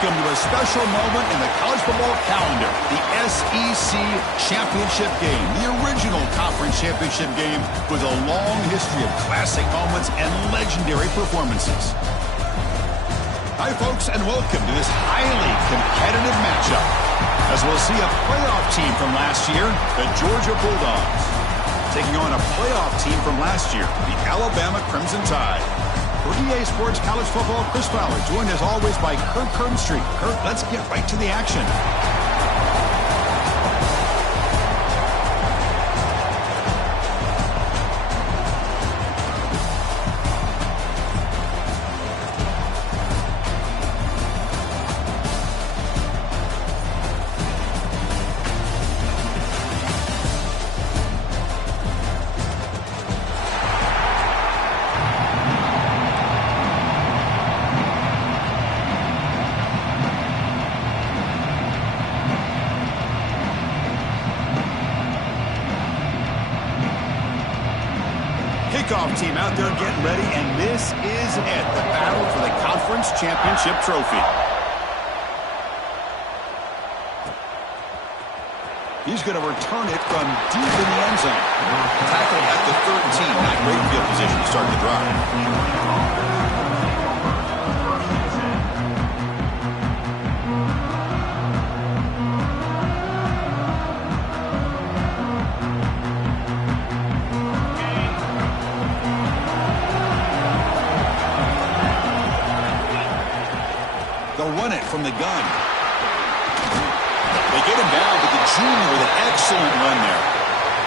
welcome to a special moment in the college football calendar, the SEC Championship game, the original conference championship game with a long history of classic moments and legendary performances. Hi, folks, and welcome to this highly competitive matchup, as we'll see a playoff team from last year, the Georgia Bulldogs, taking on a playoff team from last year, the Alabama Crimson Tide. For EA Sports College Football, Chris Fowler, joined as always by Kirk Kernstreet. Kirk, let's get right to the action. Kickoff team out there getting ready, and this is it, the battle for the conference championship trophy. He's going to return it from deep in the end zone. Tackle at the 13, not great field position to start the drive. They'll run it from the gun. They get him down, but the junior with an excellent run there.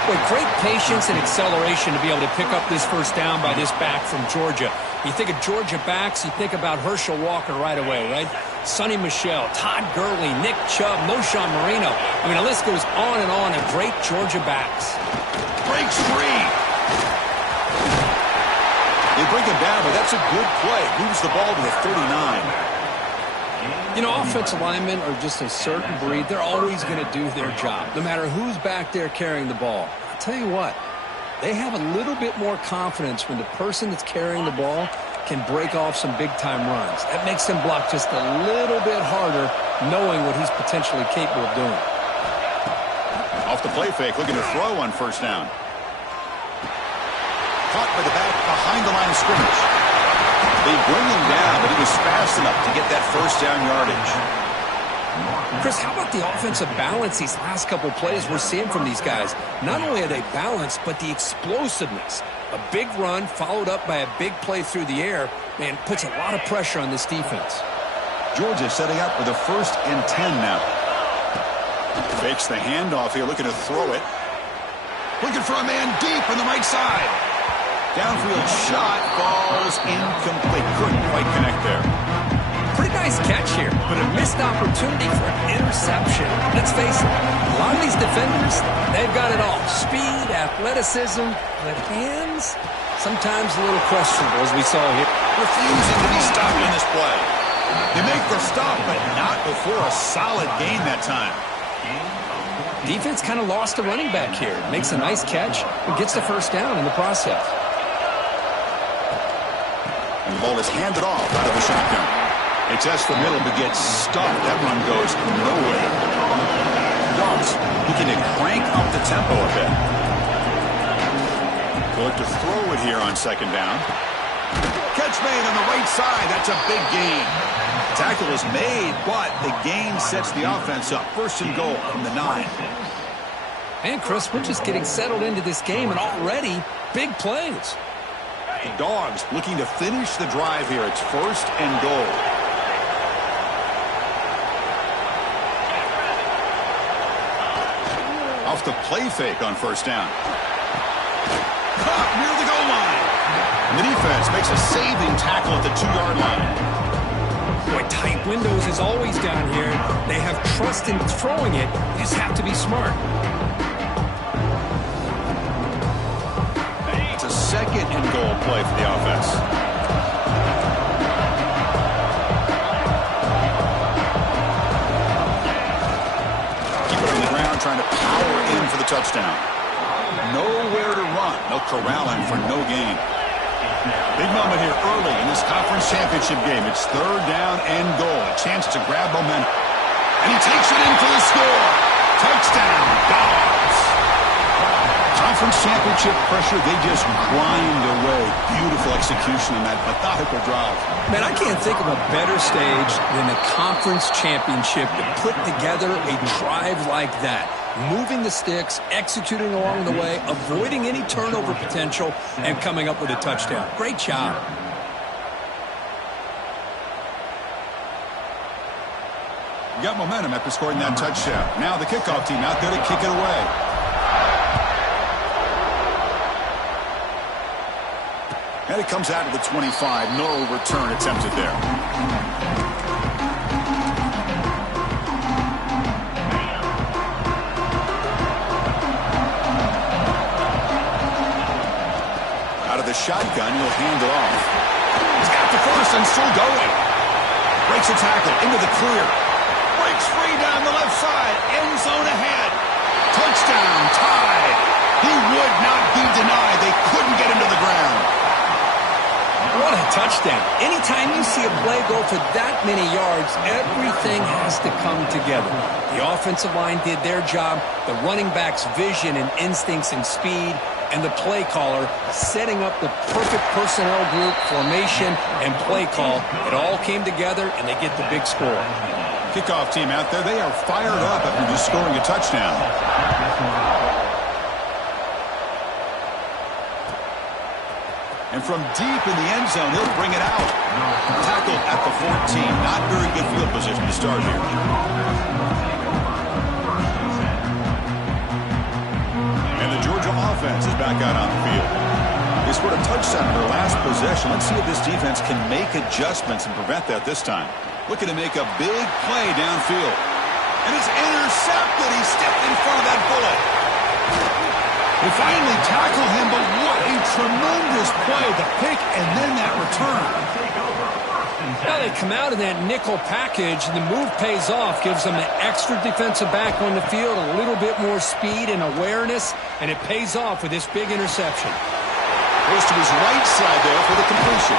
Boy, great patience and acceleration to be able to pick up this first down by this back from Georgia. You think of Georgia backs, you think about Herschel Walker right away, right? Sonny Michel, Todd Gurley, Nick Chubb, Knowshon Moreno. I mean, the list goes on and on of great Georgia backs. Breaks free. They bring him down, but that's a good play. Moves the ball to the 39. You know, offensive linemen are just a certain breed. They're always going to do their job, no matter who's back there carrying the ball. I'll tell you what, they have a little bit more confidence when the person that's carrying the ball can break off some big-time runs. That makes them block just a little bit harder, knowing what he's potentially capable of doing. Off the play fake, looking to throw on first down. Caught by the back behind the line of scrimmage. They bring him down, but he was fast enough to get that first down yardage. Chris, how about the offensive balance these last couple plays we're seeing from these guys? Not only are they balanced, but the explosiveness. A big run followed up by a big play through the air, man, puts a lot of pressure on this defense. Georgia setting up with a 1st and 10 now. Fakes the handoff here, looking to throw it. Looking for a man deep on the right side. Downfield shot falls incomplete. Couldn't quite connect there. Pretty nice catch here, but a missed opportunity for an interception. Let's face it, a lot of these defenders, they've got it all. Speed, athleticism, but hands, sometimes a little questionable, as we saw here. Refusing to be stopped in this play. They make the stop, but not before a solid gain that time. Defense kind of lost a running back here. Makes a nice catch and gets the first down in the process. And the ball is handed off out of the shotgun. They test the middle, but gets stuffed. That run goes nowhere. Dogs looking to crank up the tempo a bit. They'll look to throw it here on second down. Catch made on the right side. That's a big gain. Tackle is made, but the gain sets the offense up. 1st and goal from the 9. And Chris, we're just getting settled into this game, and already big plays. The Dogs looking to finish the drive here. It's 1st and goal. Off the play fake on first down. Caught near the goal line. And the defense makes a saving tackle at the 2-yard line. Boy, tight windows is always down here. They have trust in throwing it. You just have to be smart. It's a 2nd and goal play for the offense. Keep it on the ground, trying to power in for the touchdown. Nowhere to run. No corralling for no gain. Big moment here early in this conference championship game. It's 3rd down and goal. A chance to grab momentum. And he takes it in for the score. Touchdown, Dogs. Conference championship pressure, they just grind away. Beautiful execution on that methodical drive. Man, I can't think of a better stage than the conference championship to put together a drive like that. Moving the sticks, executing along the way, avoiding any turnover potential, and coming up with a touchdown. Great job. Got momentum after scoring that touchdown. Now the kickoff team out there to kick it away. And it comes out to the 25. No return attempted there. Out of the shotgun, he'll hand it off. He's got the first and still going. Breaks a tackle into the clear. Breaks free down the left side. End zone ahead. Touchdown, tied. He would not be denied. They couldn't get him to the ground. What a touchdown. Anytime you see a play go for that many yards, everything has to come together. The offensive line did their job, the running back's vision and instincts and speed, and the play caller setting up the perfect personnel group, formation, and play call. It all came together, and they get the big score. Kickoff team out there, they are fired up after just scoring a touchdown. And from deep in the end zone, he'll bring it out. Tackled at the 14. Not very good field position to start here. And the Georgia offense is back out on the field. They scored a touchdown in their last possession. Let's see if this defense can make adjustments and prevent that this time. Looking to make a big play downfield. And it's intercepted. He stepped in front of that bullet. They finally tackle him, but what a tremendous play. The pick and then that return. Now they come out in that nickel package, and the move pays off, gives them an extra defensive back on the field, a little bit more speed and awareness, and it pays off with this big interception. Goes to his right side there for the completion.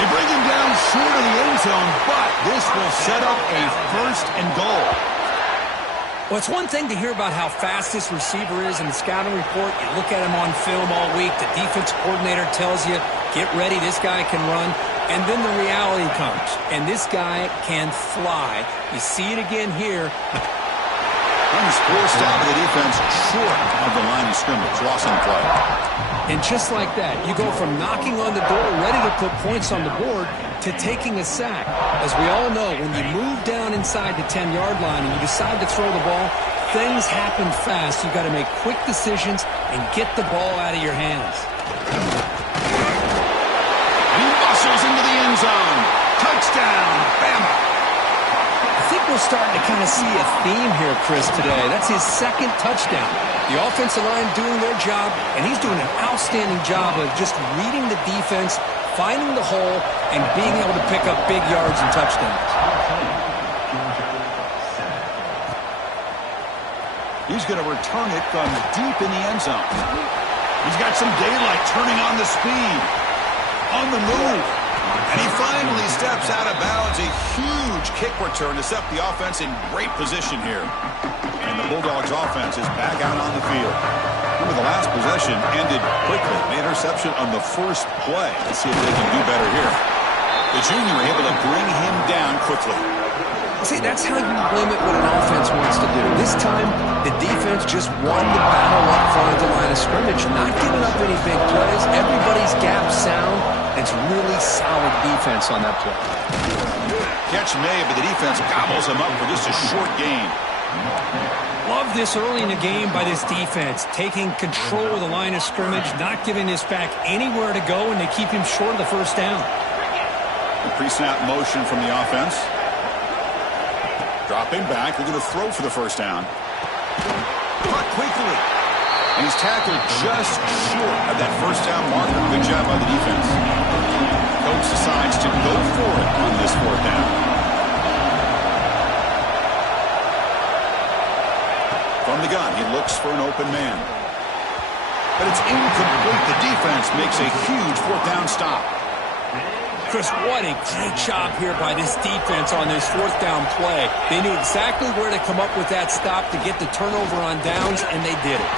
They bring him down short of the end zone, but this will set up a 1st and goal. Well, it's one thing to hear about how fast this receiver is in the scouting report. You look at him on film all week. The defense coordinator tells you, get ready, this guy can run. And then the reality comes, and this guy can fly. You see it again here. Runs forced out of the defense short of the line of scrimmage. Loss on play. And just like that, you go from knocking on the door, ready to put points on the board, to taking a sack. As we all know, when you move down inside the 10-yard line and you decide to throw the ball, things happen fast. You've got to make quick decisions and get the ball out of your hands. And he muscles into the end zone. Touchdown, Bama. I think we're starting to kind of see a theme here, Chris, today. That's his 2nd touchdown. The offensive line doing their job, and he's doing an outstanding job of just reading the defense, finding the hole, and being able to pick up big yards and touchdowns. He's going to return it from deep in the end zone. He's got some daylight turning on the speed. On the move. And he finally steps out of bounds. A huge kick return to set the offense in great position here. And the Bulldogs offense is back out on the field. Remember, the last possession ended quickly. An interception on the first play. Let's see if they can do better here. The junior able to bring him down quickly. See, that's how you limit what an offense wants to do. This time, the defense just won the battle up front of the line of scrimmage, not giving up any big plays. Everybody's gap sound. It's really solid defense on that play. Catch made, but the defense gobbles him up for just a short gain. Love this early in the game by this defense, taking control of the line of scrimmage, not giving this back anywhere to go, and they keep him short of the first down. The pre-snap motion from the offense. Dropping back, they're going to throw for the first down. Caught quickly. And he's tackled just short of that first down marker. Good job by the defense. Coach decides to go for it on this 4th down. From the gun, he looks for an open man. but it's incomplete. The defense makes a huge fourth down stop. Chris, what a great job here by this defense on this fourth down play. They knew exactly where to come up with that stop to get the turnover on downs, and they did it.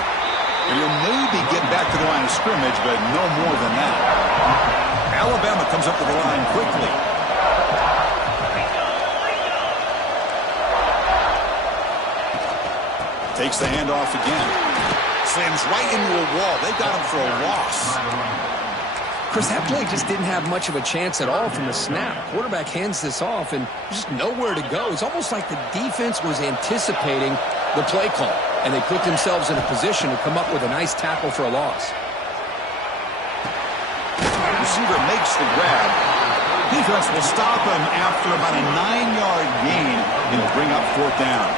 And you'll maybe get back to the line of scrimmage, but no more than that. Alabama comes up to the line quickly. Takes the handoff again. Slams right into a wall. They got him for a loss. Chris, that play just didn't have much of a chance at all from the snap. Quarterback hands this off, and just nowhere to go. It's almost like the defense was anticipating the play call, and they put themselves in a position to come up with a nice tackle for a loss. Receiver makes the grab. Defense will stop him after about a 9-yard gain and bring up fourth down.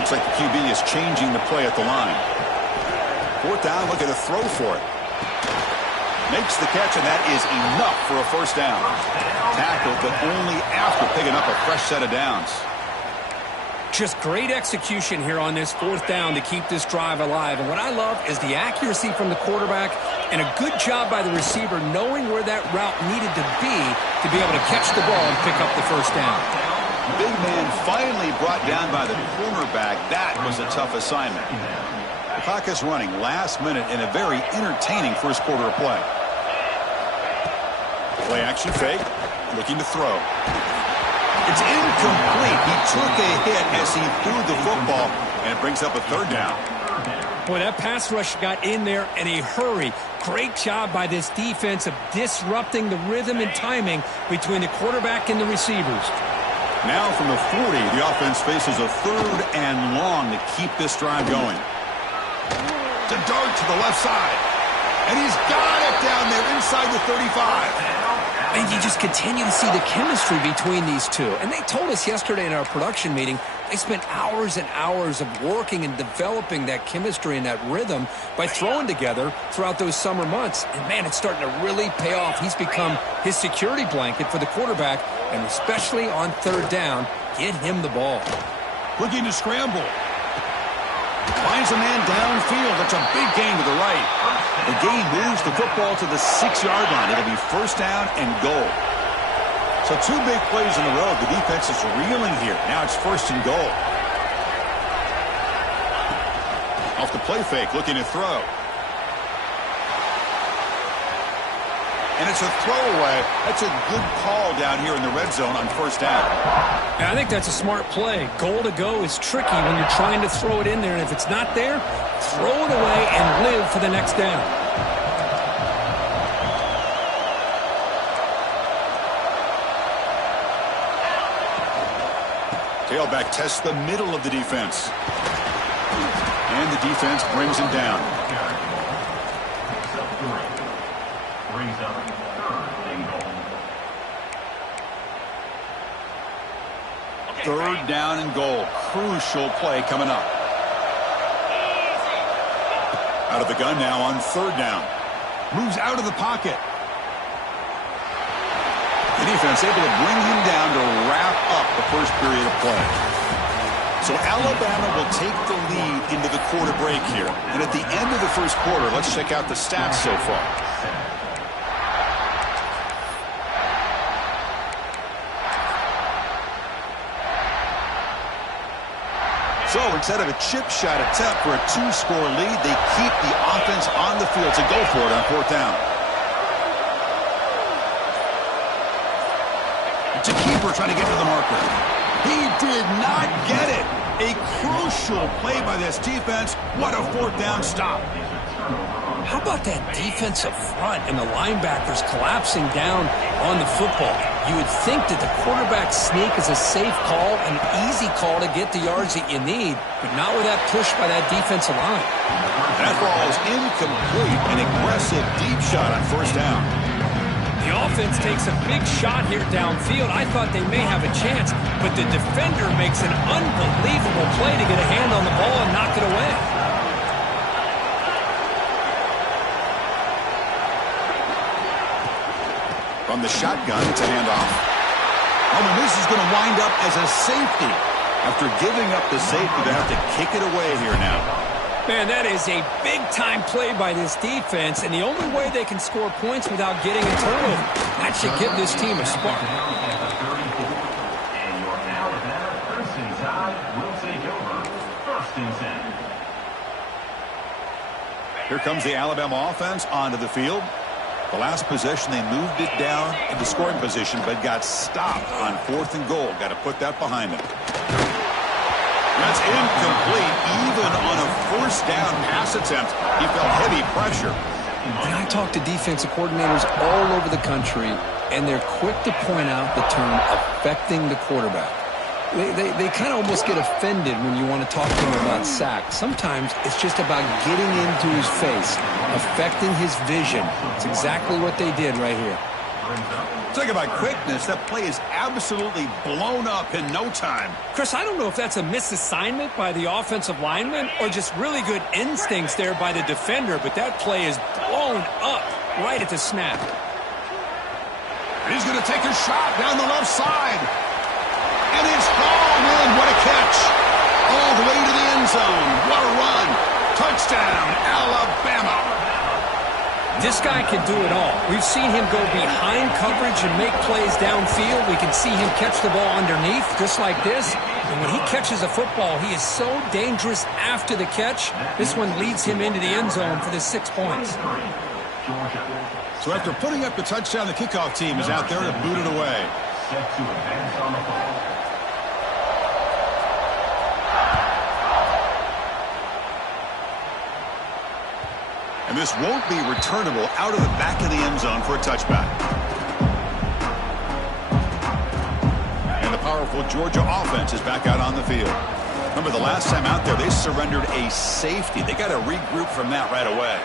Looks like the QB is changing the play at the line. Fourth down, looking to throw for it. Makes the catch, and that is enough for a first down. Tackled, but only after picking up a fresh set of downs. Just great execution here on this fourth down to keep this drive alive. And what I love is the accuracy from the quarterback and a good job by the receiver knowing where that route needed to be able to catch the ball and pick up the first down. Big man finally brought down by the cornerback. That was a tough assignment. The clock is running last minute in a very entertaining first quarter of play. Play action fake, looking to throw. It's incomplete. He took a hit as he threw the football, and it brings up a third down. Boy, that pass rush got in there in a hurry. Great job by this defense of disrupting the rhythm and timing between the quarterback and the receivers. Now from the 40, the offense faces a third and long to keep this drive going. To dart to the left side. And he's got it down there inside the 35. And you just continue to see the chemistry between these two. And they told us yesterday in our production meeting, they spent hours and hours of working and developing that chemistry and that rhythm by throwing together throughout those summer months. And, man, it's starting to really pay off. He's become his security blanket for the quarterback, and especially on third down, get him the ball. Looking to scramble. Finds a man downfield. That's a big gain to the right. The gain moves the football to the 6-yard line. It'll be first down and goal. So two big plays in a row. The defense is reeling here. Now it's first and goal. Off the play fake, looking to throw. And it's a throwaway. That's a good call down here in the red zone on first down. Yeah, I think that's a smart play. Goal to go is tricky when you're trying to throw it in there. And if it's not there, throw it away and live for the next down. Tailback tests the middle of the defense. And the defense brings him down. Third down and goal. Crucial play coming up. Out of the gun now on third down. Moves out of the pocket. The defense able to bring him down to wrap up the first period of play. So Alabama will take the lead into the quarter break here. And at the end of the first quarter, let's check out the stats so far. So instead of a chip shot attempt for a 2-score lead, they keep the offense on the field to go for it on fourth down. It's a keeper trying to get to the marker. He did not get it. A crucial play by this defense. What a fourth down stop. How about that defensive front and the linebackers collapsing down on the football? You would think that the quarterback sneak is a safe call, an easy call to get the yards that you need, but not with that push by that defensive line. That ball is incomplete. An aggressive deep shot on first down. The offense takes a big shot here downfield. I thought they may have a chance, but the defender makes an unbelievable play to get a hand on the ball and knock it away. From the shotgun, it's a handoff. Oh, and this is going to wind up as a safety. After giving up the safety, they have to kick it away here now. Man, that is a big-time play by this defense, and the only way they can score points without getting a turnover. That should give this team a spark. And your Alabama Crimson Tide will take over 1st and 10. Here comes the Alabama offense onto the field. The last possession, they moved it down into scoring position, but got stopped on 4th and goal. Got to put that behind them. That's incomplete. Even on a 1st down pass attempt, he felt heavy pressure. And I talk to defensive coordinators all over the country, and they're quick to point out the term affecting the quarterback. They kind of almost get offended when you want to talk to them about sacks. Sometimes it's just about getting into his face, affecting his vision. It's exactly what they did right here. Talk about quickness. That play is absolutely blown up in no time. Chris, I don't know if that's a misassignment by the offensive lineman or just really good instincts there by the defender, but that play is blown up right at the snap. He's going to take a shot down the left side. And it's hauled in. What a catch. All the way to the end zone. What a run. Touchdown, Alabama. This guy can do it all. We've seen him go behind coverage and make plays downfield. We can see him catch the ball underneath, just like this. And when he catches a football, he is so dangerous after the catch. This one leads him into the end zone for the 6 points. So after putting up the touchdown, the kickoff team is out there to boot it away. Set to advance on the ball. And this won't be returnable out of the back of the end zone for a touchback. And the powerful Georgia offense is back out on the field. Remember, the last time out there, they surrendered a safety. They got to regroup from that right away.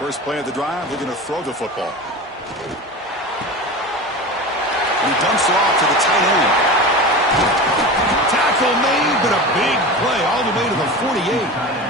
First play of the drive, they're going to throw the football. And he dumps it off to the tight end. Tackle made, but a big play all the way to the 48.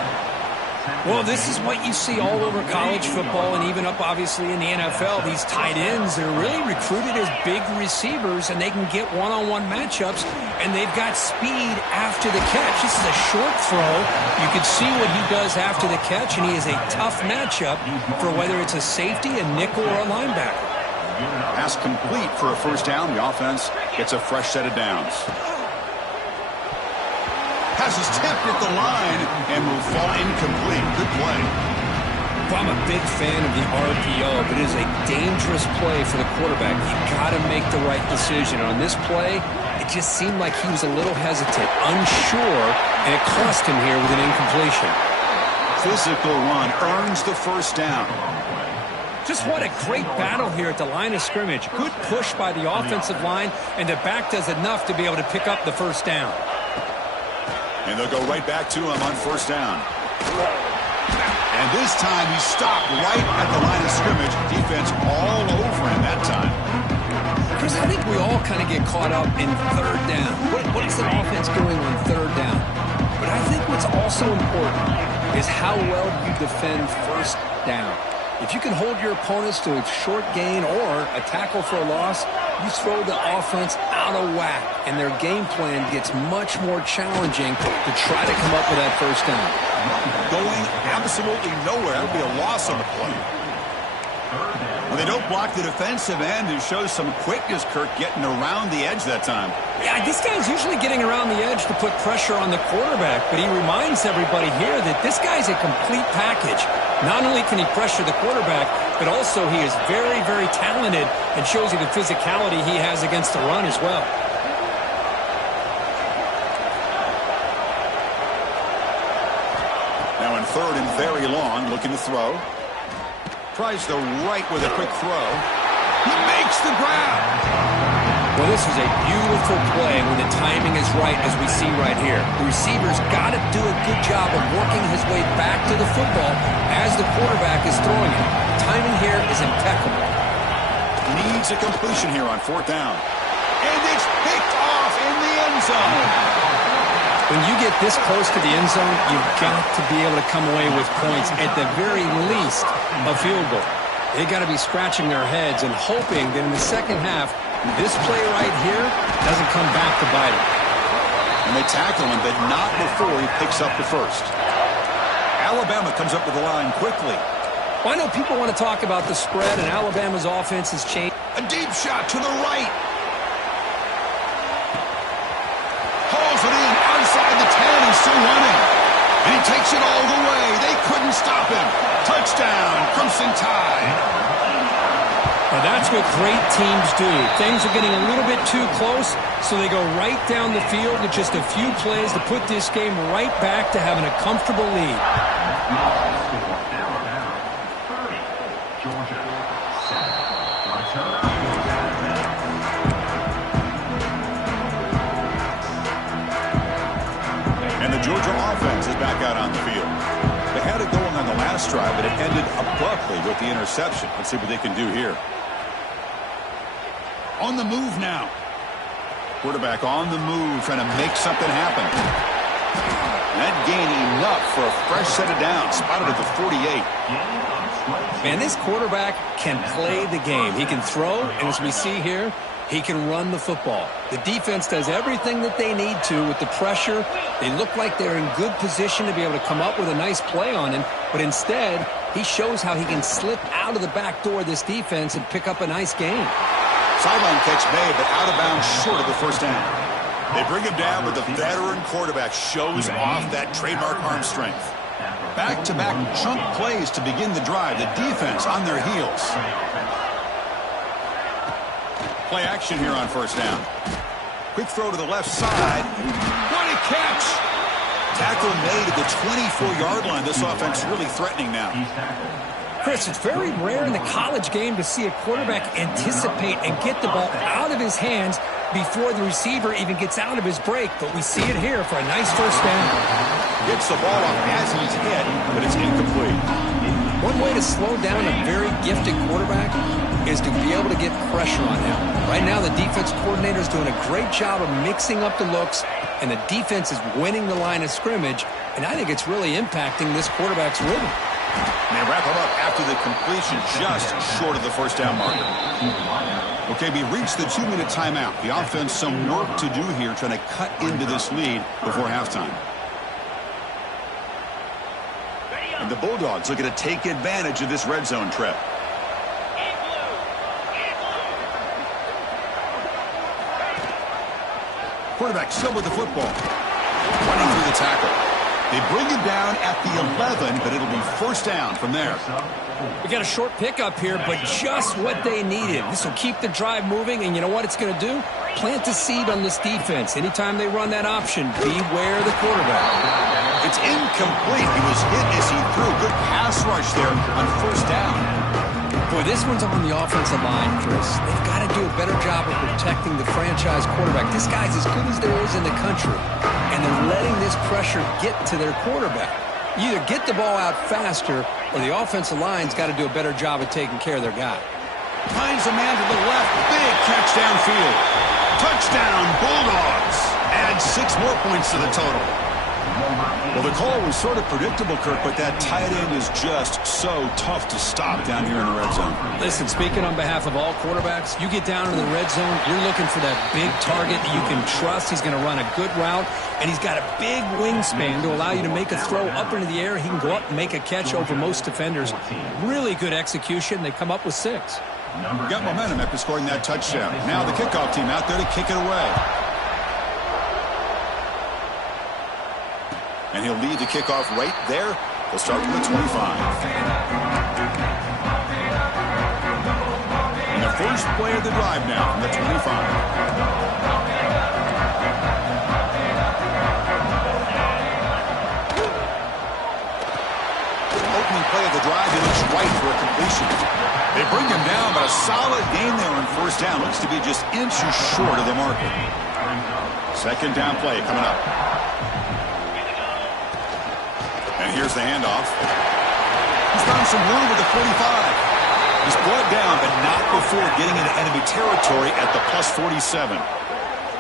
Well, this is what you see all over college football and even up, obviously, in the NFL. These tight ends, they're really recruited as big receivers, and they can get one-on-one matchups, and they've got speed after the catch. This is a short throw. You can see what he does after the catch, and he is a tough matchup for whether it's a safety, a nickel, or a linebacker. Pass complete for a 1st down. The offense gets a fresh set of downs. Pass is tipped at the line and will fall incomplete. Good play. Well, I'm a big fan of the RPO, but it is a dangerous play for the quarterback. You've got to make the right decision. On this play, it just seemed like he was a little hesitant, unsure, and it cost him here with an incompletion. Physical run earns the 1st down. Just what a great battle here at the line of scrimmage. Good push by the offensive line, and the back does enough to be able to pick up the 1st down. And they'll go right back to him on 1st down. And this time he stopped right at the line of scrimmage. Defense all over him that time. Chris, I think we all kind of get caught up in 3rd down. What is the offense doing on 3rd down? But I think what's also important is how well you defend 1st down. If you can hold your opponents to a short gain or a tackle for a loss, you throw the offense out of whack, and their game plan gets much more challenging to try to come up with that 1st down. Going absolutely nowhere. That would be a loss on the play. When they don't block the defensive end, it shows some quickness, Kirk, getting around the edge that time. Yeah, this guy's usually getting around the edge to put pressure on the quarterback, but he reminds everybody here that this guy's a complete package. Not only can he pressure the quarterback, but also he is very, very talented and shows you the physicality he has against the run as well. Now in 3rd and very long, looking to throw. Tries the right with a quick throw. He makes the grab. Well, this is a beautiful play when the timing is right, as we see right here. The receiver's got to do a good job of working his way back to the football as the quarterback is throwing it. Timing here is impeccable. Needs a completion here on 4th down. And it's picked off in the end zone. When you get this close to the end zone, you've got to be able to come away with points, at the very least, a field goal. They've got to be scratching their heads and hoping that in the second half, this play right here doesn't come back to bite them. And they tackle him, but not before he picks up the first. Alabama comes up with the line quickly. Well, I know people want to talk about the spread, and Alabama's offense has changed. A deep shot to the right. Hauls it in outside the 10 and still running. And he takes it all the way. They couldn't stop him. Touchdown, Crimson Tide. Now that's what great teams do. Things are getting a little bit too close, so they go right down the field with just a few plays to put this game right back to having a comfortable lead. And the Georgia offense is back out on the field. They had it going on the last drive, but it ended abruptly with the interception. Let's see what they can do here. On the move now. Quarterback on the move, trying to make something happen. That gain enough for a fresh set of downs. Spotted at the 48. Man, this quarterback can play the game. He can throw, and as we see here, he can run the football. The defense does everything that they need to with the pressure. They look like they're in good position to be able to come up with a nice play on him, but instead, he shows how he can slip out of the back door of this defense and pick up a nice gain. Sideline catch made, but out of bounds short of the first down. They bring him down, but the veteran quarterback shows off that trademark arm strength. Back-to-back chunk plays to begin the drive. The defense on their heels. Play action here on first down. Quick throw to the left side. What a catch! Tackle made at the 24-yard line. This offense really threatening now. Chris, it's very rare in the college game to see a quarterback anticipate and get the ball out of his hands before the receiver even gets out of his break, but we see it here for a nice first down. Gets the ball off as he's hit, but it's incomplete. One way to slow down a very gifted quarterback is to be able to get pressure on him. Right now, the defense coordinator is doing a great job of mixing up the looks, and the defense is winning the line of scrimmage, and I think it's really impacting this quarterback's rhythm. And they wrap him up after the completion just short of the first down marker. Okay, we reached the 2-minute timeout. The offense some work to do here trying to cut into this lead before halftime. And the Bulldogs looking to take advantage of this red zone trip. Quarterback still with the football. Running through the tackle. They bring him down at the 11, but it'll be first down from there. We got a short pickup here, but just what they needed. This will keep the drive moving, and you know what it's going to do? Plant a seed on this defense. Anytime they run that option, beware the quarterback. It's incomplete. He was hit as he threw. Good pass rush there on first down. Boy, this one's on the offensive line, Chris. They've got to do a better job of protecting the franchise quarterback. This guy's as good as there is in the country, and they're letting this pressure get to their quarterback. You either get the ball out faster, or the offensive line's got to do a better job of taking care of their guy. Finds a man to the left. Big catch downfield. Touchdown, Bulldogs. Add 6 more points to the total. Well, the call was sort of predictable, Kirk, but that tight end is just so tough to stop down here in the red zone. Listen, speaking on behalf of all quarterbacks, you get down in the red zone, you're looking for that big target that you can trust. He's going to run a good route, and he's got a big wingspan to allow you to make a throw up into the air. He can go up and make a catch over most defenders. Really good execution. They come up with 6. Got momentum after scoring that touchdown. Now the kickoff team out there to kick it away. And he'll lead the kickoff right there. He'll start from the 25. And the first play of the drive now from the 25. Opening play of the drive, he looks right for a completion. They bring him down, but a solid gain there on first down. Looks to be just inches short of the marker. Second down play coming up. And here's the handoff. He's found some room with the 45. He's brought down, but not before getting into enemy territory at the plus 47.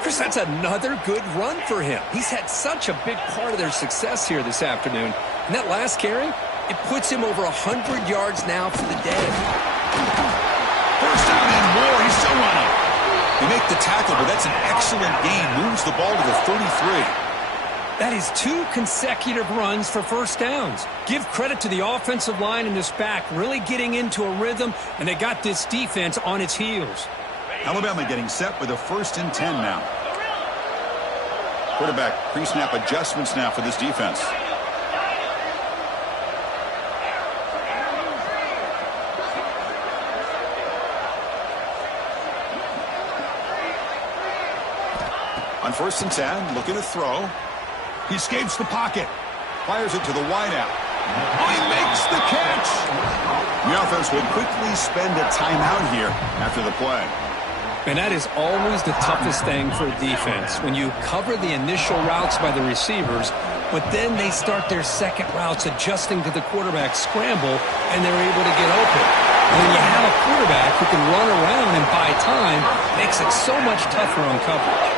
Chris, that's another good run for him. He's had such a big part of their success here this afternoon. And that last carry, it puts him over 100 yards now for the day. First down and more. He's still running. They make the tackle, but that's an excellent gain. Moves the ball to the 33. That is 2 consecutive runs for first downs. Give credit to the offensive line and this back really getting into a rhythm, and they got this defense on its heels. Alabama getting set with a 1st and 10 now. Quarterback pre-snap adjustments now for this defense. On 1st and 10, looking to throw. He escapes the pocket. Fires it to the wideout. Oh, he makes the catch! The offense will quickly spend a timeout here after the play. And that is always the toughest thing for a defense, when you cover the initial routes by the receivers, but then they start their second routes adjusting to the quarterback scramble, and they're able to get open. And when you have a quarterback who can run around and buy time, it makes it so much tougher on coverage.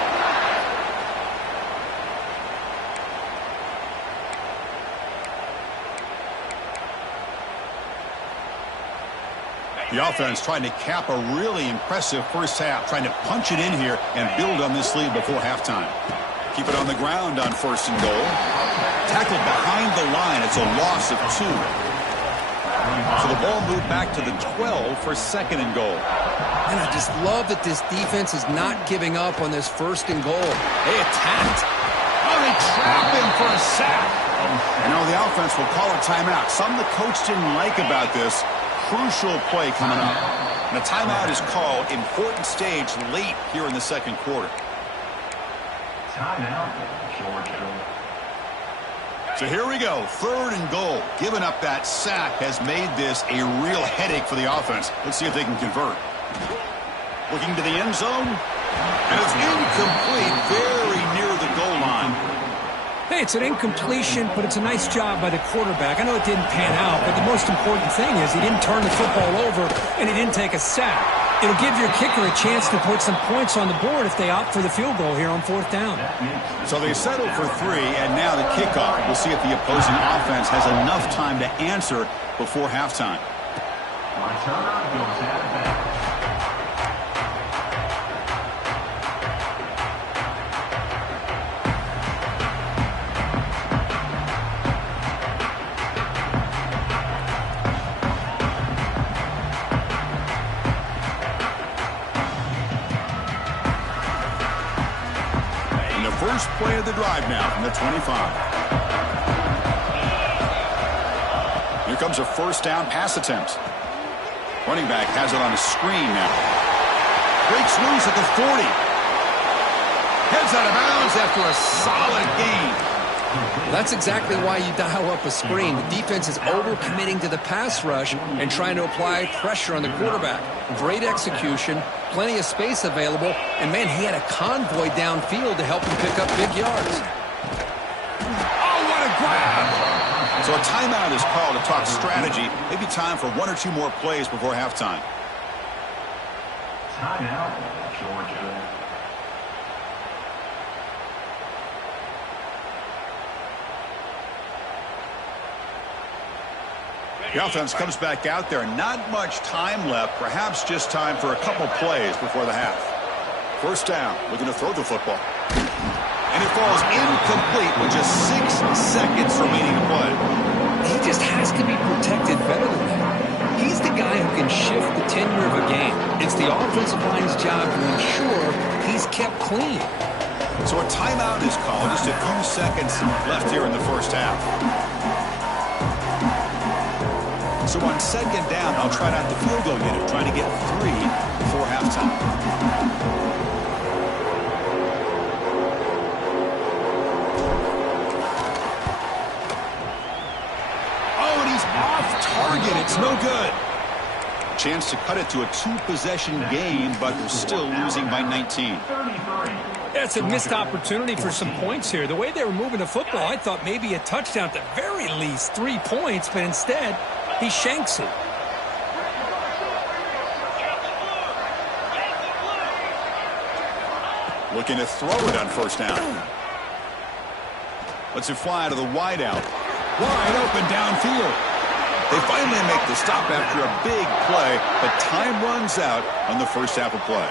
The offense trying to cap a really impressive first half, trying to punch it in here and build on this lead before halftime. Keep it on the ground on 1st and goal. Tackled behind the line. It's a loss of 2. So the ball moved back to the 12 for 2nd and goal. And I just love that this defense is not giving up on this 1st and goal. They attacked. Oh, they trap him for a sack. You know, the offense will call a timeout. Something the coach didn't like about this. Crucial play coming up. And a timeout is called. Important stage late here in the 2nd quarter. Timeout, Georgia. So here we go. 3rd and goal. Giving up that sack has made this a real headache for the offense. Let's see if they can convert. Looking to the end zone. And it's incomplete. Very near the goal line. Hey, it's an incompletion, but it's a nice job by the quarterback. I know it didn't pan out, but the most important thing is he didn't turn the football over and he didn't take a sack. It'll give your kicker a chance to put some points on the board if they opt for the field goal here on 4th down. So they settle for 3, and now the kickoff. We'll see if the opposing offense has enough time to answer before halftime. Returner goes out of bounds. First play of the drive now from the 25. Here comes a 1st down pass attempt. Running back has it on a screen now. Breaks loose at the 40. Heads out of bounds after a solid gain. Well, that's exactly why you dial up a screen. The defense is overcommitting to the pass rush and trying to apply pressure on the quarterback. Great execution, plenty of space available, and man, he had a convoy downfield to help him pick up big yards. Oh, what a grab! So a timeout is called to talk strategy. Maybe time for 1 or 2 more plays before halftime. Timeout, Georgia. The offense comes back out there. Not much time left. Perhaps just time for a couple plays before the half. 1st down. Looking to throw the football. And it falls incomplete with just 6 seconds remaining to play. He just has to be protected better than that. He's the guy who can shift the tenure of a game. It's the offensive line's job to ensure he's kept clean. So a timeout is called. Just a few seconds left here in the 1st half. So on 2nd down, I'll try out the field goal unit, trying to get 3 before halftime. Oh, and he's off target. It's no good. Chance to cut it to a 2-possession game, but they're still losing by 19. That's a missed opportunity for some points here. The way they were moving the football, I thought maybe a touchdown at the very least, 3 points, but instead, he shanks it. Looking to throw it on 1st down. Lets it fly to the wideout. Wide open downfield. They finally make the stop after a big play, but time runs out on the 1st half of play.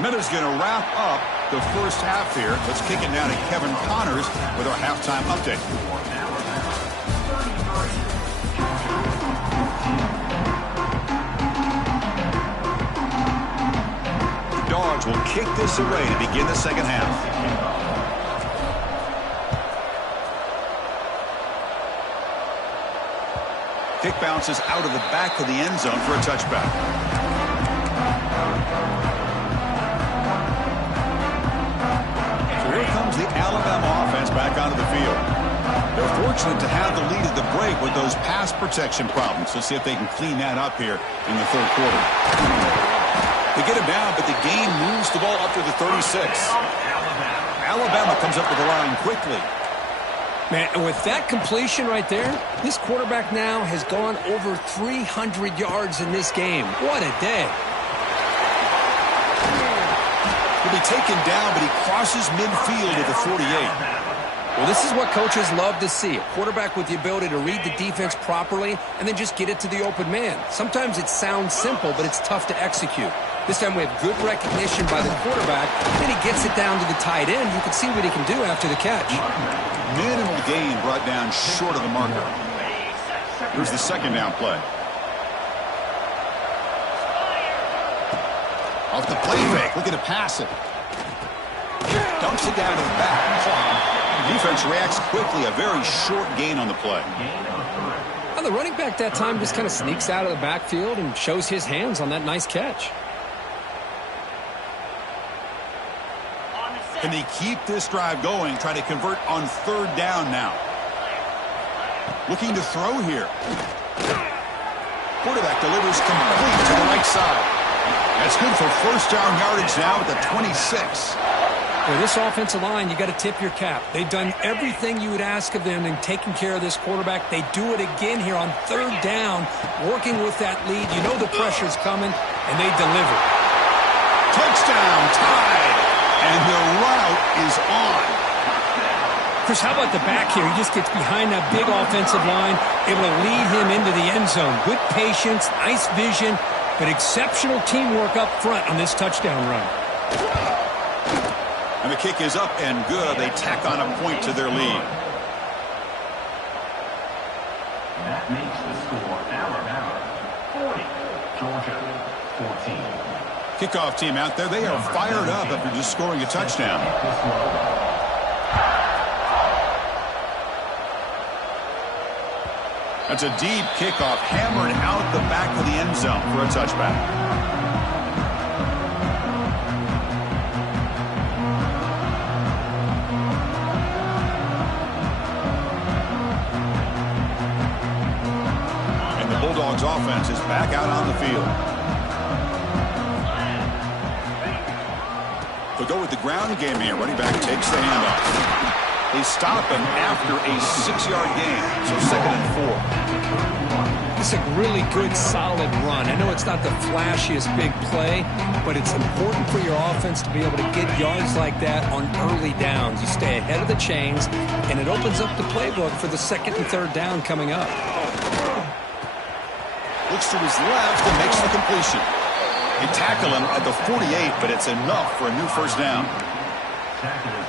Miller's going to wrap up the first half here. Let's kick it down to Kevin Connors with our halftime update. The Dogs will kick this away to begin the second half. Kick bounces out of the back of the end zone for a touchback. So here comes the Alabama offense back onto the field. They're fortunate to have the lead at the break with those pass protection problems. Let's see if they can clean that up here in the third quarter. They get him down, but the game moves the ball up to the 36. Alabama comes up with the line quickly. Man, with that completion right there, this quarterback now has gone over 300 yards in this game. What a day. He'll be taken down, but he crosses midfield at the 48. Well, this is what coaches love to see. A quarterback with the ability to read the defense properly and then just get it to the open man. Sometimes it sounds simple, but it's tough to execute. This time we have good recognition by the quarterback, and he gets it down to the tight end. You can see what he can do after the catch. Minimal gain brought down short of the marker. Here's the second down play. Off the play fake, looking to pass it. Dumps it down to the back. The defense reacts quickly, a very short gain on the play. Well, the running back that time just kind of sneaks out of the backfield and shows his hands on that nice catch. Can they keep this drive going, try to convert on third down now? Looking to throw here. Quarterback delivers complete to the right side. That's good for first down yardage now at the 26. For this offensive line, you got to tip your cap. They've done everything you would ask of them in taking care of this quarterback. They do it again here on third down, working with that lead. You know the pressure's coming, and they deliver. Touchdown, tied, and the route is on. Chris, how about the back here? He just gets behind that big offensive line, able to lead him into the end zone. Good patience, nice vision, but exceptional teamwork up front on this touchdown run. And the kick is up and good. They tack on a point to their lead. That makes the score Alabama 40, Georgia 14. Kickoff team out there. They are fired up after just scoring a touchdown. That's a deep kickoff, hammered out the back of the end zone for a touchback. Bulldogs offense is back out on the field. They'll go with the ground game here. Running back takes the handoff. They stop him after a 6-yard gain, so second and 4. It's a really good, solid run. I know it's not the flashiest big play, but it's important for your offense to be able to get yards like that on early downs. You stay ahead of the chains, and it opens up the playbook for the second and third down coming up. Looks to his left and makes the completion. They tackle him at the 48, but it's enough for a new first down.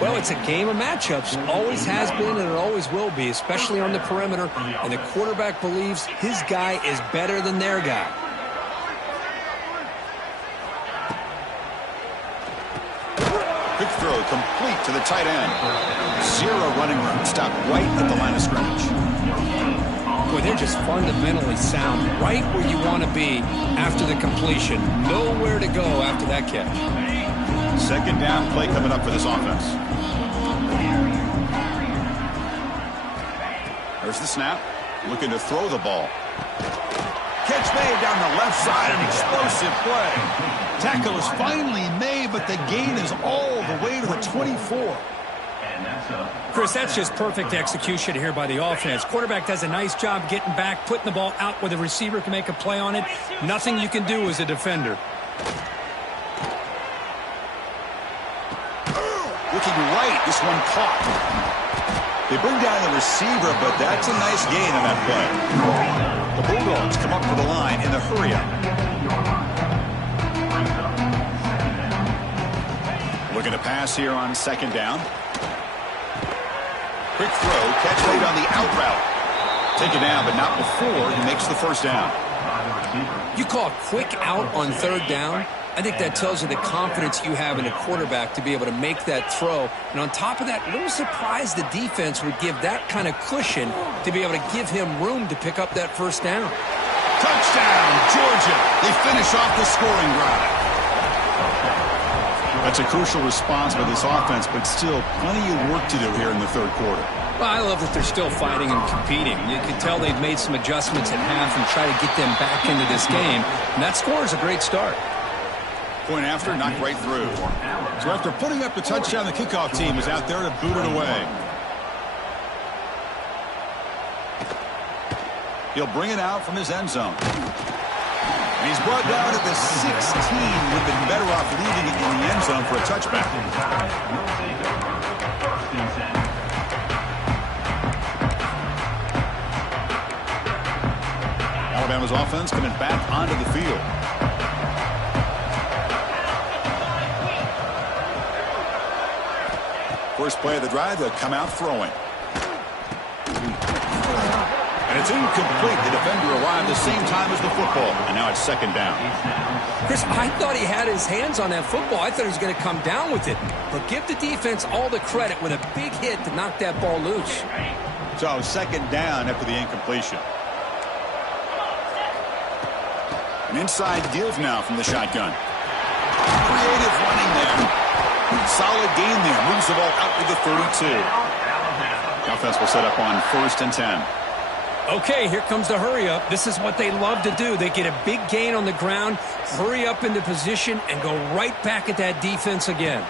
Well, it's a game of matchups. Always has been and it always will be, especially on the perimeter. And the quarterback believes his guy is better than their guy. Quick throw complete to the tight end. Zero running room. Stopped right at the line of scrimmage. Boy, they're just fundamentally sound, right where you want to be after the completion. Nowhere to go after that catch. Second down play coming up for this offense. There's the snap. Looking to throw the ball. Catch made down the left side. An explosive play. Tackle is finally made, but the gain is all the way to the 24. Chris, that's just perfect execution here by the offense. Quarterback does a nice job getting back, putting the ball out where the receiver can make a play on it. Nothing you can do as a defender. Looking right, this one caught. They bring down the receiver, but that's a nice gain on that play. The Bulldogs come up to the line in the hurry-up. pass here on second down. Quick throw, catch made on the out route. Taken down, but not before he makes the first down. You call quick out on third down? I think that tells you the confidence you have in a quarterback to be able to make that throw. And on top of that, a little surprised the defense would give that kind of cushion to be able to give him room to pick up that first down. Touchdown, Georgia. They finish off the scoring drive. That's a crucial response by this offense, but still plenty of work to do here in the third quarter. Well, I love that they're still fighting and competing. You can tell they've made some adjustments at half and try to get them back into this game. And that score is a great start. Point after, knocked right through. So after putting up the touchdown, the kickoff team is out there to boot it away. He'll bring it out from his end zone. And he's brought down at the 16. Would have been better off leaving it in the end zone for a touchback. Alabama's offense coming back onto the field. First play of the drive, they'll come out throwing. And it's incomplete. The defender arrived the same time as the football. And now it's second down. Chris, I thought he had his hands on that football. I thought he was going to come down with it. But give the defense all the credit with a big hit to knock that ball loose. So second down after the incompletion. An inside give now from the shotgun. Creative running there. Solid gain there. Moves the ball out to the 32. The offense will set up on 1st and 10. Okay, here comes the hurry up. This is what they love to do. They get a big gain on the ground, hurry up into position, and go right back at that defense again.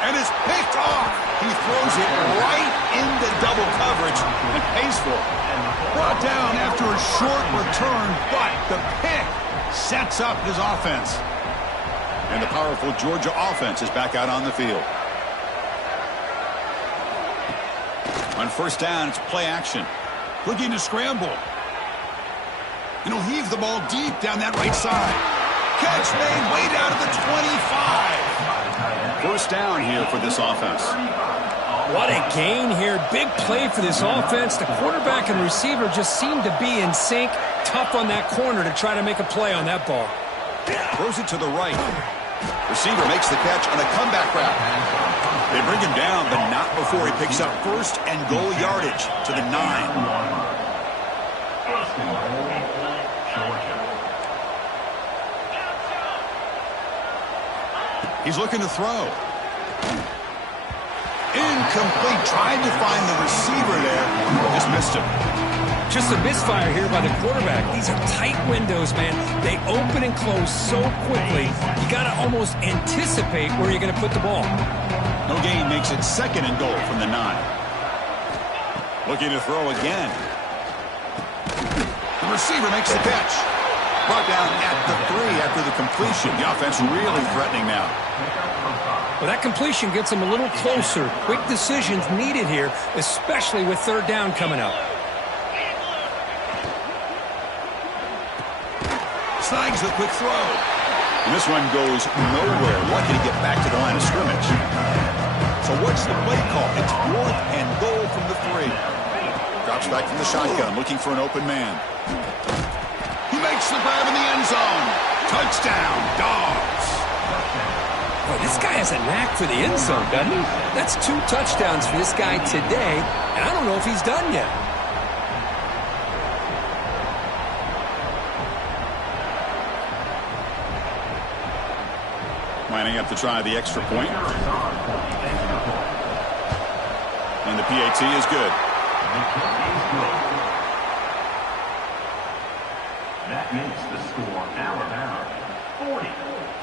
And it's picked off. He throws it right into double coverage and pays for it. Brought down after a short return, but the pick sets up his offense. And the powerful Georgia offense is back out on the field. On first down, it's play action. Looking to scramble. And he'll heave the ball deep down that right side. Catch made way down to the 25. First down here for this offense. What a gain here. Big play for this offense. The quarterback and receiver just seem to be in sync. Tough on that corner to try to make a play on that ball. Throws it to the right. Receiver makes the catch on a comeback route. They bring him down, but not before he picks up 1st and goal yardage to the 9. He's looking to throw. Incomplete. Tried to find the receiver there. Just missed him. Just a misfire here by the quarterback. These are tight windows, man. They open and close so quickly. You got to almost anticipate where you're going to put the ball. No gain makes it 2nd and goal from the 9. Looking to throw again. The receiver makes the catch. Brought down at the 3 after the completion. The offense really threatening now. Well, that completion gets them a little closer. Quick decisions needed here, especially with third down coming up. Snags the quick throw. And this one goes nowhere. Lucky to get back to the line of scrimmage. So what's the play call? It's 4th and goal from the 3. Drops back from the shotgun, looking for an open man. He makes the grab in the end zone. Touchdown, Dogs. Boy, this guy has a knack for the end zone, doesn't he? That's 2 touchdowns for this guy today, and I don't know if he's done yet. Lining up to try the extra point. And the PAT is good. That makes the score Alabama 40,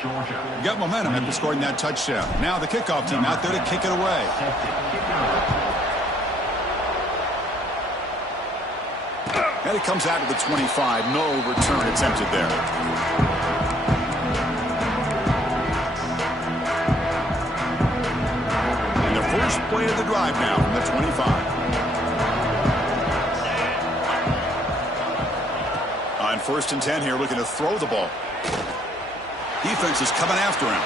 Georgia. Got momentum after scoring that touchdown. Now the kickoff team out there to kick it away. And it comes out to the 25. No return attempted there. First play of the drive now from the 25. On 1st and 10 here, looking to throw the ball. Defense is coming after him.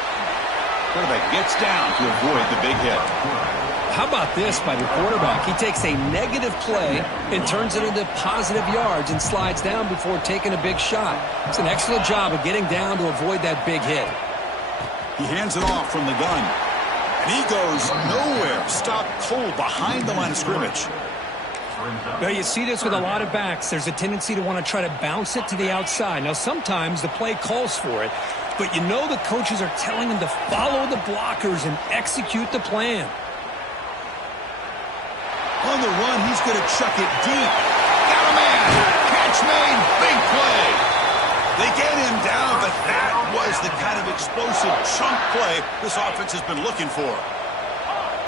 Quarterback gets down to avoid the big hit. How about this by the quarterback? He takes a negative play and turns it into positive yards and slides down before taking a big shot. It's an excellent job of getting down to avoid that big hit. He hands it off from the gun. And he goes nowhere. Stopped cold behind the line of scrimmage. Now, you see this with a lot of backs. There's a tendency to want to try to bounce it to the outside. Now, sometimes the play calls for it, but you know the coaches are telling them to follow the blockers and execute the plan. On the run, he's going to chuck it deep. Got a man. Catch made. Big play. They get him down, but that was the kind of explosive chunk play this offense has been looking for.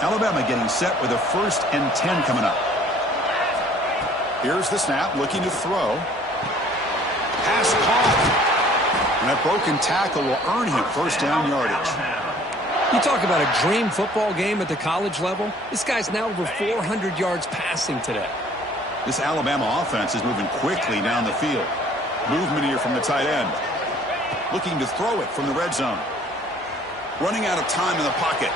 Alabama getting set with a 1st and 10 coming up. Here's the snap, looking to throw. Pass caught. And that broken tackle will earn him 1st down yardage. You talk about a dream football game at the college level. This guy's now over 400 yards passing today. This Alabama offense is moving quickly down the field. Movement here from the tight end. Looking to throw it from the red zone. Running out of time in the pocket.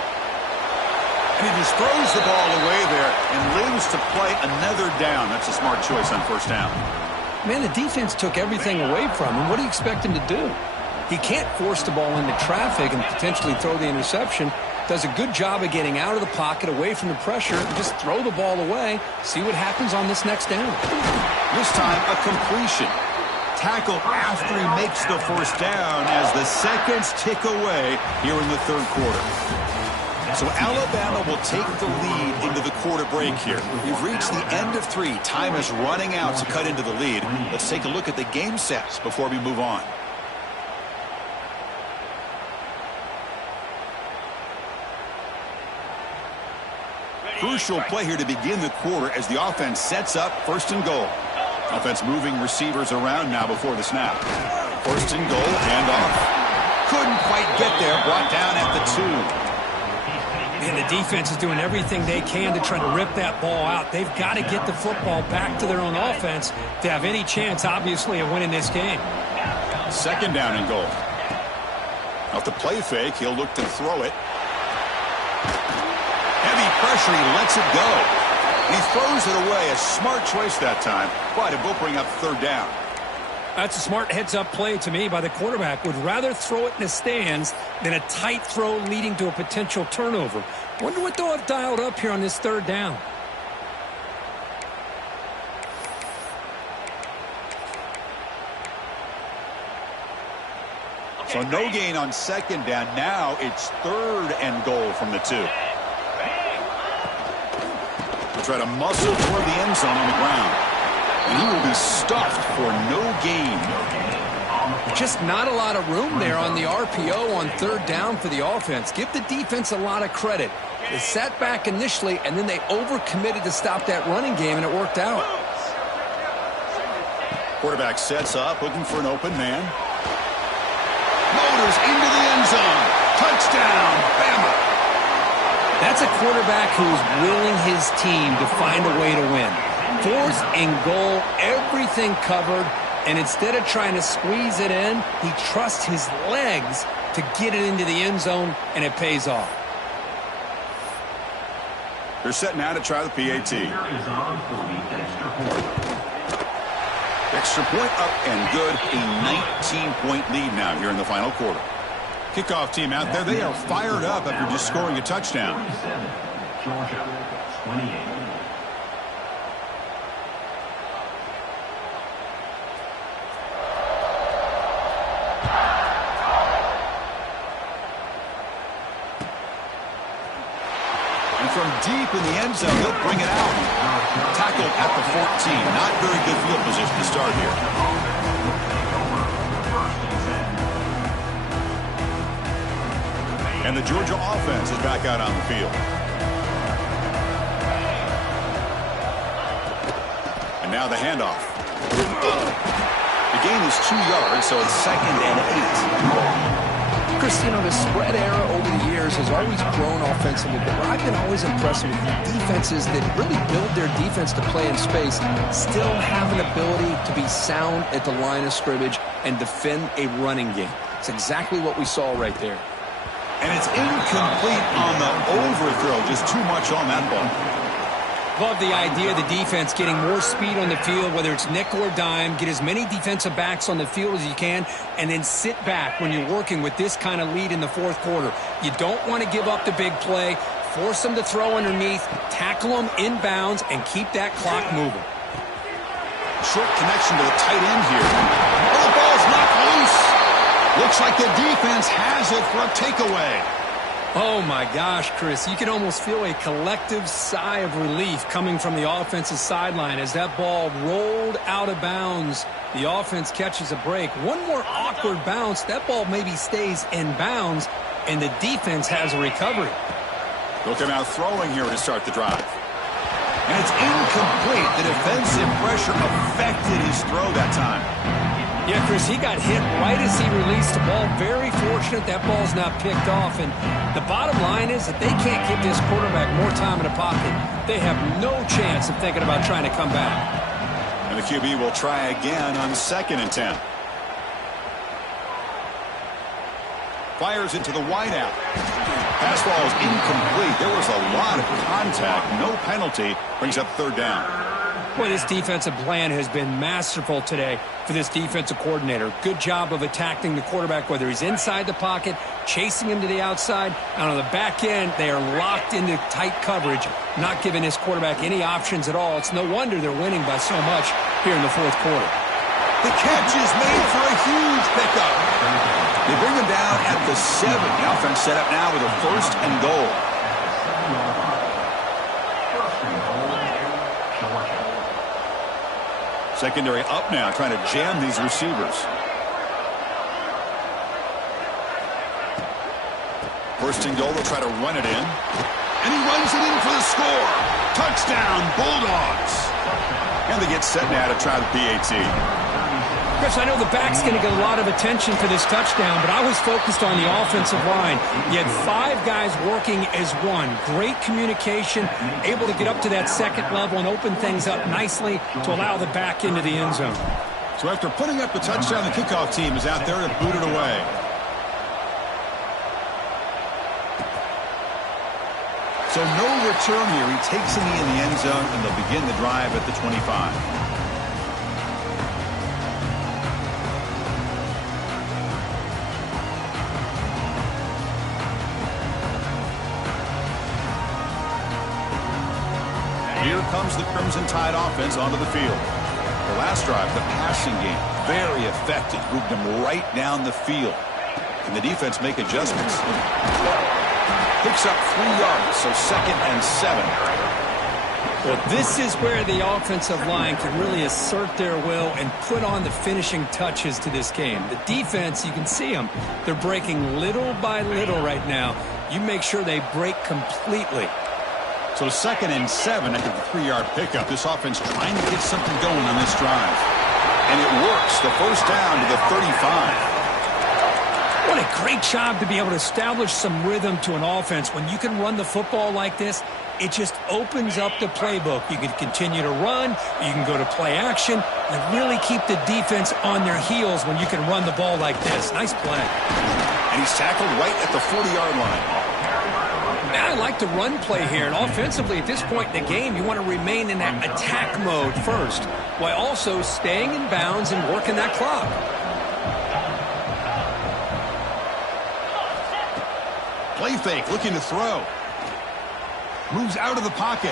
And he just throws the ball away there and lives to play another down. That's a smart choice on 1st down. Man, the defense took everything away from him. What do you expect him to do? He can't force the ball into traffic and potentially throw the interception. Does a good job of getting out of the pocket, away from the pressure, and just throw the ball away. See what happens on this next down. This time, a completion. Tackle after he makes the 1st down as the seconds tick away here in the 3rd quarter. So Alabama will take the lead into the quarter break here. We've reached the end of 3. Time is running out to cut into the lead. Let's take a look at the game sets before we move on. Crucial play here to begin the quarter as the offense sets up 1st and goal. Offense moving receivers around now before the snap. 1st and goal, handoff. Couldn't quite get there, brought down at the 2. And the defense is doing everything they can to try to rip that ball out. They've got to get the football back to their own offense to have any chance, obviously, of winning this game. 2nd down and goal. Off the play fake, he'll look to throw it. Heavy pressure, he lets it go. He throws it away. A smart choice that time, but it will bring up 3rd down. That's a smart heads-up play to me by the quarterback. Would rather throw it in the stands than a tight throw leading to a potential turnover. Wonder what they'll have dialed up here on this 3rd down. So no gain on 2nd down. Now it's 3rd and goal from the 2. We'll try to muscle toward the end zone on the ground. And he will be stuffed for no gain. Just not a lot of room there on the RPO on 3rd down for the offense. Give the defense a lot of credit. They sat back initially, and then they overcommitted to stop that running game, and it worked out. Quarterback sets up, looking for an open man. Motors into the end zone. Touchdown, Bama. That's a quarterback who's willing his team to find a way to win. 4th and goal, everything covered, and instead of trying to squeeze it in, he trusts his legs to get it into the end zone, and it pays off. They're set now to try the PAT. Extra point up and good. A 19-point lead now here in the final quarter. Kickoff team out there, they are fired up after just scoring a touchdown. Georgia, 28. From deep in the end zone, he'll bring it out. Tackled at the 14. Not very good field position to start here. And the Georgia offense is back out on the field. And now the handoff. The gain is 2 yards, so it's 2nd and 8. Chris, you know, the spread era over the years has always grown offensively, but what I've been always impressed with defenses that really build their defense to play in space still have an ability to be sound at the line of scrimmage and defend a running game. It's exactly what we saw right there. And it's incomplete on the overthrow. Just too much on that ball. Love the idea of the defense getting more speed on the field, whether it's nickel or dime. Get as many defensive backs on the field as you can, and then sit back when you're working with this kind of lead in the fourth quarter. You don't want to give up the big play. Force them to throw underneath, tackle them inbounds, and keep that clock moving. Short connection to the tight end here. Oh, the ball's knocked loose. Looks like the defense has it for a takeaway. Oh, my gosh, Chris. You can almost feel a collective sigh of relief coming from the offensive sideline as that ball rolled out of bounds. The offense catches a break. One more awkward bounce. That ball maybe stays in bounds, and the defense has a recovery. Looking out throwing here to start the drive. And it's incomplete. The defensive pressure affected his throw that time. Yeah, Chris, he got hit right as he released the ball. Very fortunate that ball's not picked off. And the bottom line is that they can't give this quarterback more time in the pocket. They have no chance of thinking about trying to come back. And the QB will try again on 2nd and 10. Fires into the wideout. Pass ball is incomplete. There was a lot of contact. No penalty. Brings up 3rd down. Boy, this defensive plan has been masterful today for this defensive coordinator. Good job of attacking the quarterback, whether he's inside the pocket, chasing him to the outside. And on the back end, they are locked into tight coverage, not giving this quarterback any options at all. It's no wonder they're winning by so much here in the fourth quarter. The catch is made for a huge pickup. They bring him down at the 7. The offense set up now with a 1st and goal. Secondary up now, trying to jam these receivers. 1st and goal, they'll try to run it in. And he runs it in for the score. Touchdown, Bulldogs. And they get set now to try the PAT. Chris, I know the back's going to get a lot of attention for this touchdown, but I was focused on the offensive line. You had 5 guys working as one. Great communication, able to get up to that 2nd level and open things up nicely to allow the back into the end zone. So after putting up the touchdown, the kickoff team is out there to boot it away. So no return here. He takes a knee in the end zone, and they'll begin the drive at the 25. Here comes the Crimson Tide offense onto the field. The last drive, the passing game, very effective. Moved them right down the field. Can the defense make adjustments? Picks up 3 yards, so 2nd and 7. Well, this is where the offensive line can really assert their will and put on the finishing touches to this game. The defense, you can see them. They're breaking little by little right now. You make sure they break completely. So 2nd and 7 after the 3-yard pickup. This offense trying to get something going on this drive. And it works. The 1st down to the 35. What a great job to be able to establish some rhythm to an offense. When you can run the football like this, it just opens up the playbook. You can continue to run. You can go to play action. You really keep the defense on their heels when you can run the ball like this. Nice play. And he's tackled right at the 40-yard line. Now I like the run play here, and offensively at this point in the game, you want to remain in that attack mode first, while also staying in bounds and working that clock. Play fake, looking to throw. Moves out of the pocket.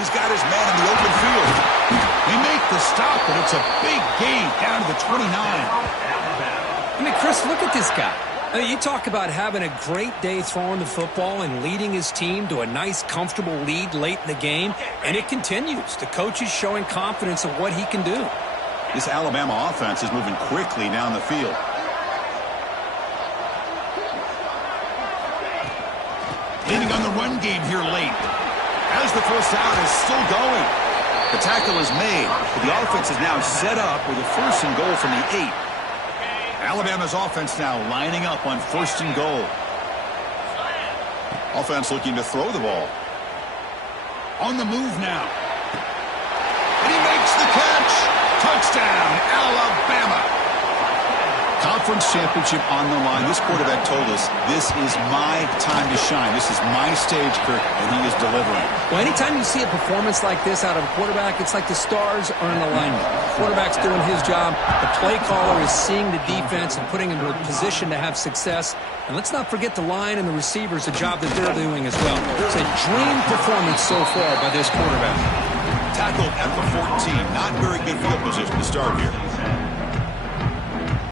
He's got his man in the open field. They make the stop, but it's a big gain down to the 29. I mean, Chris, look at this guy. I mean, you talk about having a great day throwing the football and leading his team to a nice, comfortable lead late in the game, and it continues. The coach is showing confidence of what he can do. This Alabama offense is moving quickly down the field. Leaning on the run game here late. As the 1st out is still going. The tackle is made, but the offense is now set up with a 1st and goal from the 8. Alabama's offense now lining up on 1st and goal. Offense looking to throw the ball. On the move now. And he makes the catch. Touchdown, Alabama. conference championship on the line. This quarterback told us, this is my time to shine. This is my stage, Kirk, and he is delivering. Well, anytime you see a performance like this out of a quarterback, it's like the stars are in alignment. The quarterback's doing his job. The play caller is seeing the defense and putting him in a position to have success. And let's not forget the line and the receivers, the job that they're doing as well. It's a dream performance so far by this quarterback. Tackled at the 14. Not very good field position to start here.